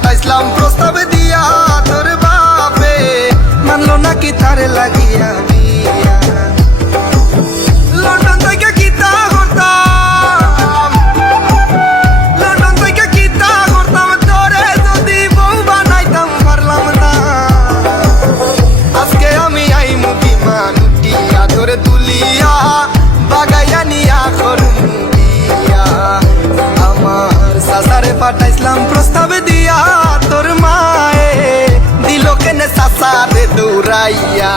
পাঠাইছিলাম প্রস্তাব দিয়া তোর বাপে মানলো নাকি তারে লাগিয়া বিয়া। লন্ডন থেকে কিতা করতাম, লন্ডন থেকে কিতা করতাম, তোরে যদি বউ বানাইতাম পারলাম না। আজকে আমি আইমু বিমান উঠিয়া তোরে তুলিয়া বাগাইয়া নিয়া করুম বিয়া। আমার সাসারে পাঠাইছিলাম প্রস্তাব দিয়া তোর মায়ে দিল কেনে সাসারে দৌড়াইয়া।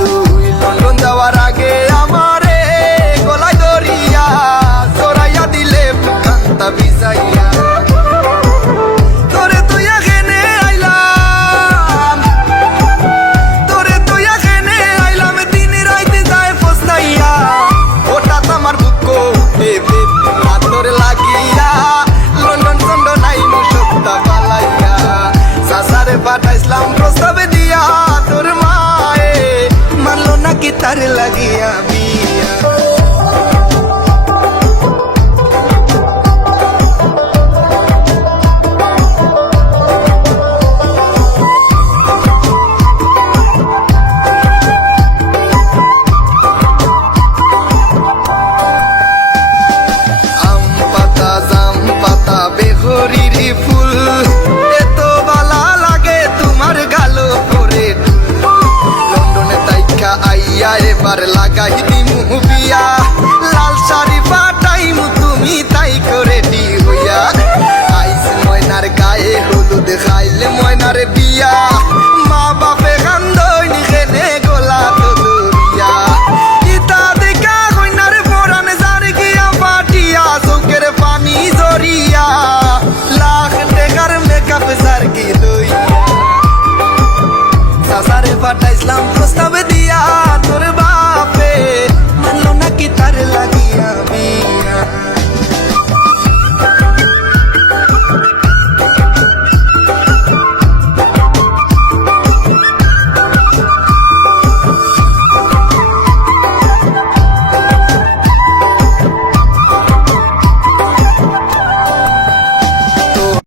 তুই লন্ডন যাওয়ার আগে আমারে গলায় ধরিয়া জড়াইয়া দিলে বুকান্তা ভিজাইয়া। তোরে তুই এখানে আইলাম, তোরে তুই এখানে আইলাম, দিন রাইতে যায় ফস্তাইয়া। হঠাৎ আমার বুক বেবে তোর লাগিয়া লন্ডন চন্ডন আইমু সত্তা পালাইয়া। সাসারে পাঠাইছিলাম প্রস্তাবে দিয়া তোর মায়ে মানলো নাকি তারে লাগিয়া বিয়া। আম পাতা জাম পাতা বেহরিরি ফুল এত বালা লাগে তোমার গালো পরে লন্ডনে তাইকা আইয়া এবার লাগাই দিমু বিয়া।